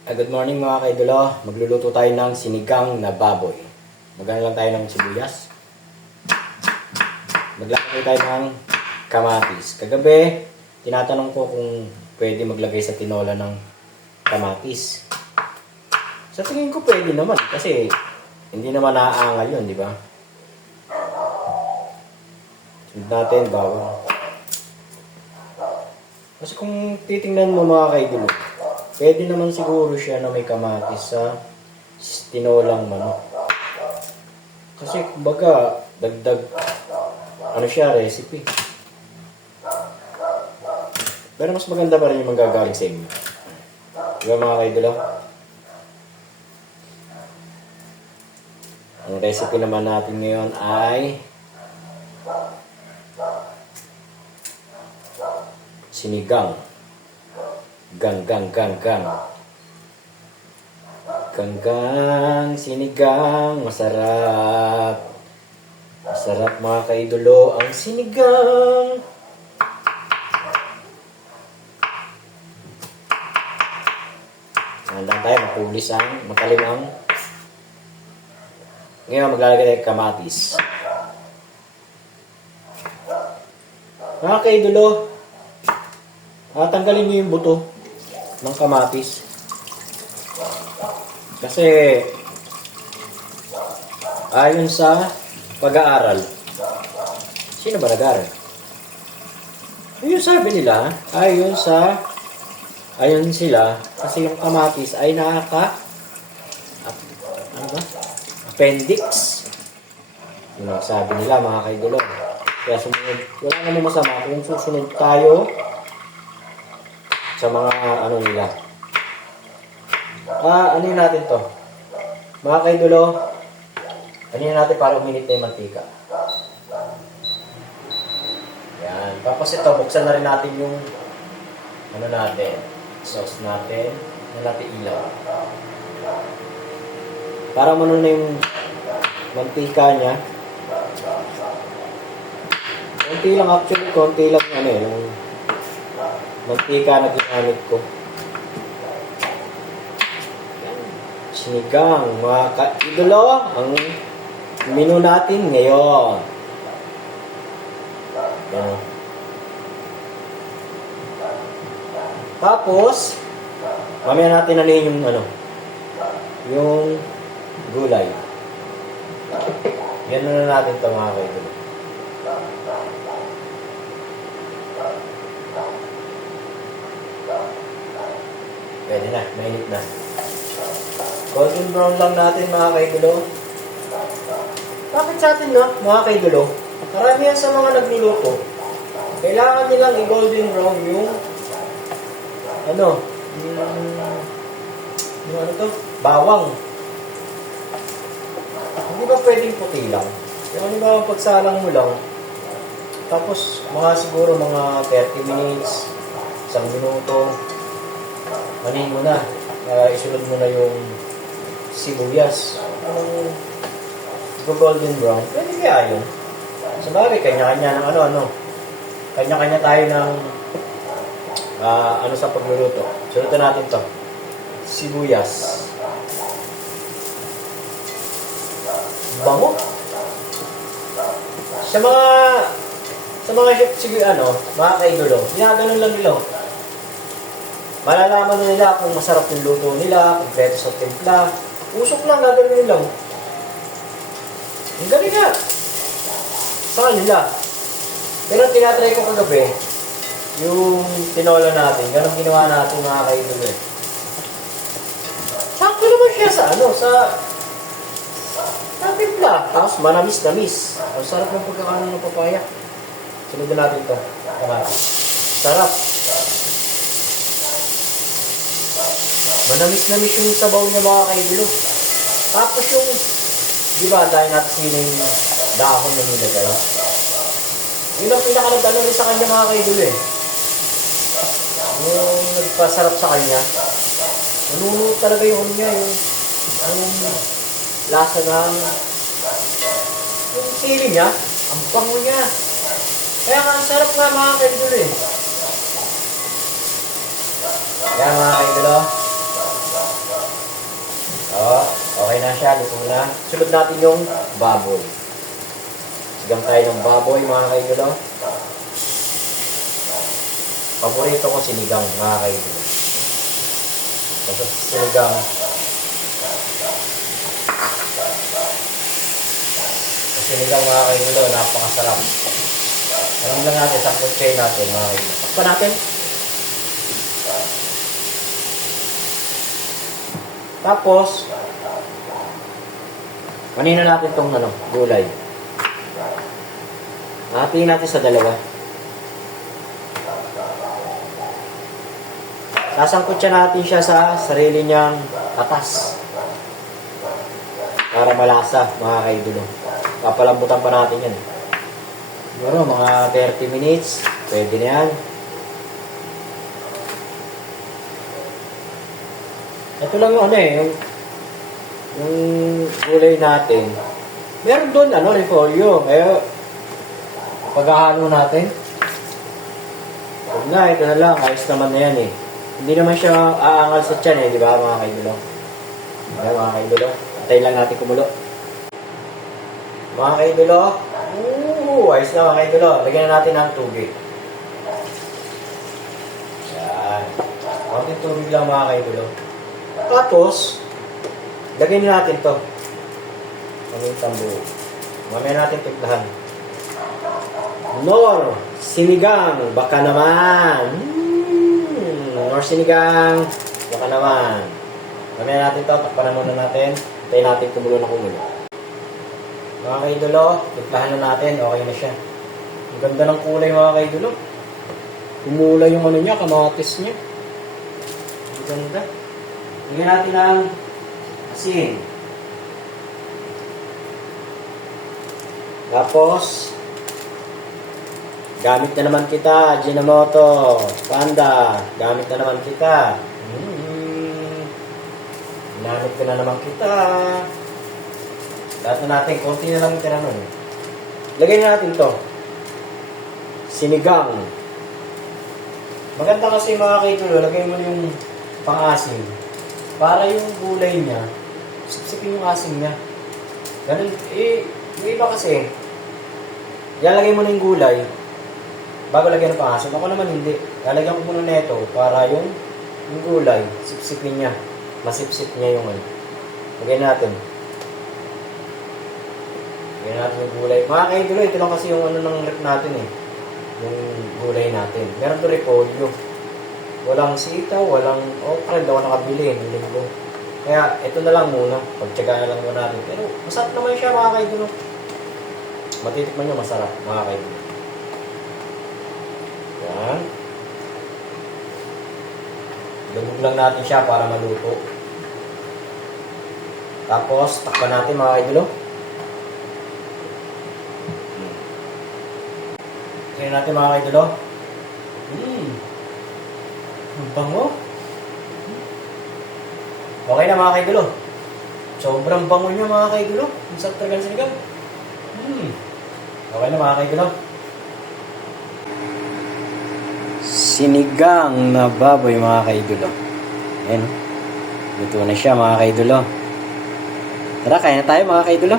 Good morning mga kaidolo. Magluluto tayo ng sinigang na baboy. Magano lang tayo ng sibuyas. Maglagay tayo ng kamatis. Kagabi, tinatanong ko kung pwede maglagay sa tinola ng kamatis. Sa tingin ko pwede naman kasi hindi naman naaangal yun, di ba? Sunod natin, bawang. Kasi kung titingnan mo mga kaidolo, pwede naman siguro siya na may kamatis sa tinolang manok. Kasi kumbaga, dagdag, ano siya, recipe. Pero mas maganda pa rin yung manggagaling sa inyo. Diba mga kaidolo? Ang recipe naman natin ngayon ay sinigang. Gang. Ganggang, sinigang, masarap. Masarap mga kaidolo ang sinigang. Handa tayo, mapulis ang, makalim ang. Ngayon maglalagay tayo kamatis. Mga kaidolo, tanggalin niyo yung buto ng kamatis. Kasi ayon sa pag-aaral, sino ba nag-aaral? Yung sabi nila, ayon sila, kasi yung kamatis ay ano ba? Appendix. Yun ang sabi nila mga kaidolo. Kaya sumunod, wala namang masama kung susunod tayo sa mga ano nila. Ano natin to? Mga kaidolo, ano natin para uminit na yung mantika. Yan. Tapos ito, buksan na rin natin yung ano natin, sauce natin, na natin ilaw. Para na yung mantika niya. Konti lang actually, konti lang yung mantika na ginamit ko. Sinigang, mga kaidolo, ang menu natin ngayon. Yan. Tapos, mamaya natin alihin yung gulay. Yan na natin ito mga kaidolo. Pwede na, mainit na. Golden brown lang natin mga kaidolo. Bakit sa atin mga kaidolo? Karamihan sa mga nagluluto, kailangan nilang i-golden brown yung bawang. Hindi ba pwedeng puti lang? Yung ano ba pagsalang mo lang, tapos siguro mga 30 minutes, 1 minuto, manin mo na, isunod mo na yung sibuyas. Golden brown. Pwede kaya yun. Sabagay, kanya-kanya ng kanya-kanya tayo ng sa pagluluto. Sunod natin to. Sibuyas. Bango. Sa mga chef, mga kaidolo, ginaganon lang nila. Malalaman nila kung masarap yung luto nila, kompleto sa timpla. Usok lang, gagawin lang. Ang galing nga. Sa kanila. Pero tinatry ko kagabi, yung tinola natin, ganun ginawa natin mga kaidolo. Sakto naman siya sa timpla. Tapos manamis-namis. Ang sarap ng pagkakaano ng papaya. Sunod na natin ito. Sarap. Manamis-namis yung sabaw niya mga kaidolo. Tapos yung, di ba, dahil natin sila yung dahon na nilagay. Yun ang pinakalagano rin sa kanya mga kaidolo Yung nagpasarap sa kanya. Nanunuot talaga yung lasa ng yung sili niya. Ang bango niya. Kaya nga, ang sarap nga mga kaidolo Kaya mga kaidolo, na siya, luto na. Sunod natin yung baboy. Sigang tayo ng baboy, mga kaidolo. Paborito ko sinigang, mga kaidolo. Basta sinigang. Sinigang, mga kaidolo, napakasarap. Alam lang natin, sa kutse natin, mga kaidolo. Takpan natin. Tapos, kanina natin itong gulay. Hatiin natin sa dalawa. Sasangkot siya natin siya sa sarili niyang atas. Para malasa, mga kaidolo. Papalambutan pa natin yan. Siguro, mga 30 minutes. Pwede na yan. Ito lang yung yung gulay natin. Meron doon, repolyo. Kaya, paghahalo natin. Huwag na, ito na lang. Ayos naman na yan eh. Hindi naman siya aangal sa tiyan eh, di ba mga kaidolo? Ayan mga kaidolo. Antayin lang natin kumulo. Mga kaidolo. Ayos na mga kaidolo. Lagyan na natin ng tubig. Yan. Konting tubig lang mga kaidolo. Tapos, lagyan natin to. Pamintan buo. Mamaya natin tiplahan. Nor, sinigang, baka naman. Nor sinigang, baka naman. Mamaya natin to, takpanan muna natin. Tayo natin kumulo na kumulo. Mga kaidolo, tiplahan na natin. Okay na siya. Ang ganda ng kulay mga kaidolo. Kumula yung niya, kamatis niya. Ang ganda. Lagyan natin ng asin. Tapos, gamit na naman kita, Ajinomoto, Panda. Gamit na naman kita. Ginamit ko na naman kita. Lahat na natin, konti na lang yung tinanong. Lagyan natin to. Sinigang. Maganda kasi mga kaitulo, lagay mo yung pang-asim. Para yung gulay niya, sipsipin yung asim niya. Ganun, yung iba kasi, lalagay mo na yung gulay, bago lagyan ng pang-asim. Ako naman hindi. Lalagyan ko muna neto para yung gulay, sipsipin niya. Masipsip niya yung Lagyan natin. Lagyan natin yung gulay. Mga kaidolo, ito lang kasi yung ng rep natin eh. Yung gulay natin. Meron to repolyo. Walang sitaw, walang okra, hindi ako nakabili, nilinggo. Kaya, ito na lang muna. Pagtsagaan na lang muna natin. Pero, masarap naman siya mga kaidolo. Matitikman nyo, masarap mga kaidolo. Yan. Lubog lang natin siya para maluto. Tapos, takpan natin mga kaidolo. Kaya natin mga kaidolo. Ang bango. Okay na mga kaidolo. Sobrang bango niya mga kaidolo. Ang sarap talaga ng sinigang. Okay na mga kaidolo. Sinigang na baboy mga kaidolo. Ayan. Luto na siya mga kaidolo. Tara, kaya na tayo mga kaidolo.